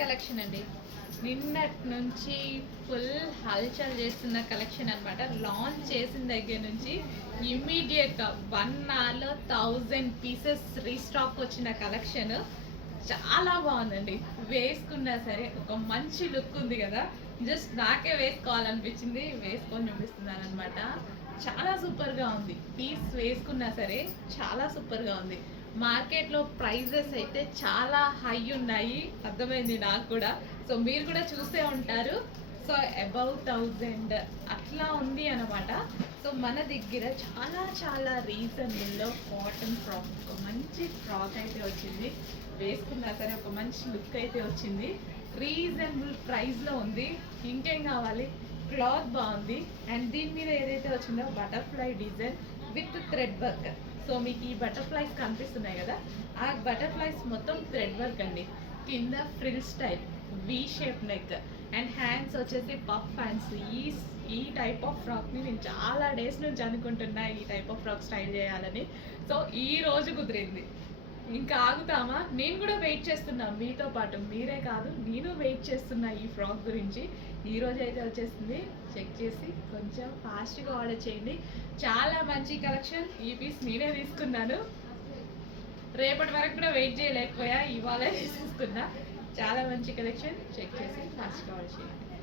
Collection అండి. నిన్నటి నుంచి ఫుల్ హల్చల్ చేస్తున్న కలెక్షన్ అనమాట. లాంచ్ చేసిన దగ్గర నుంచి ఇమ్మీడియట్గా 1 అవర్లో 1000 పీసెస్ రీస్టాక్ వచ్చిన కలెక్షన్ చాలా బాగుందండి. వేసుకున్నా సరే ఒక మంచి లుక్ ఉంది కదా, జస్ట్ నాకే వేసుకోవాలనిపించింది, వేసుకొని చూపిస్తున్నాను అనమాట. చాలా సూపర్గా ఉంది. పీస్ వేసుకున్నా సరే చాలా సూపర్గా ఉంది. మార్కెట్లో ప్రైజెస్ అయితే చాలా హై ఉన్నాయి, అర్థమైంది నాకు కూడా. సో మీరు కూడా చూసే ఉంటారు. సో అబౌవ్ 1000 అట్లా ఉంది అనమాట. సో మన దగ్గర చాలా చాలా రీజనబుల్లో కాటన్ ఫ్రాక్, ఒక మంచి ఫ్రాక్ అయితే వచ్చింది. వేసుకున్నా సరే ఒక మంచి లుక్ అయితే వచ్చింది. రీజనబుల్ ప్రైస్లో ఉంది. ఇంకేం కావాలి? క్లాత్ బాగుంది. అండ్ దీని మీద ఏదైతే వచ్చిందో butterfly design with thread work. So మీకు ఈ బటర్ఫ్లైస్ కనిపిస్తున్నాయి కదా, ఆ బటర్ఫ్లైస్ మొత్తం థ్రెడ్ వర్క్ అండి. కింద frill style, V shape neck and hands వచ్చేసి పఫ్ హ్యాండ్స్. ఈ టైప్ ఆఫ్ ఫ్రాక్ని నేను చాలా డేస్ నుంచి అనుకుంటున్నా ఈ టైప్ ఆఫ్ ఫ్రాక్ స్టైల్ చేయాలని. సో ఈ రోజు కుదిరింది. ఇంకా ఆగుతామా? నేను కూడా వెయిట్ చేస్తున్నా మీతో పాటు. మీరే కాదు, నేను వెయిట్ చేస్తున్నా ఈ ఫ్రాక్ గురించి. ఈ రోజు అయితే వచ్చేసింది. చెక్ చేసి కొంచెం ఫాస్ట్గా ఆర్డర్ చేయండి. చాలా మంచి కలెక్షన్. ఈ పీస్ నేనే తీసుకున్నాను. రేపటి వరకు కూడా వెయిట్ చేయలేకపోయా, ఇవాళ తీసేసుకున్నా. చాలా మంచి కలెక్షన్. చెక్ చేసి ఫాస్ట్గా ఆర్డర్ చేయండి.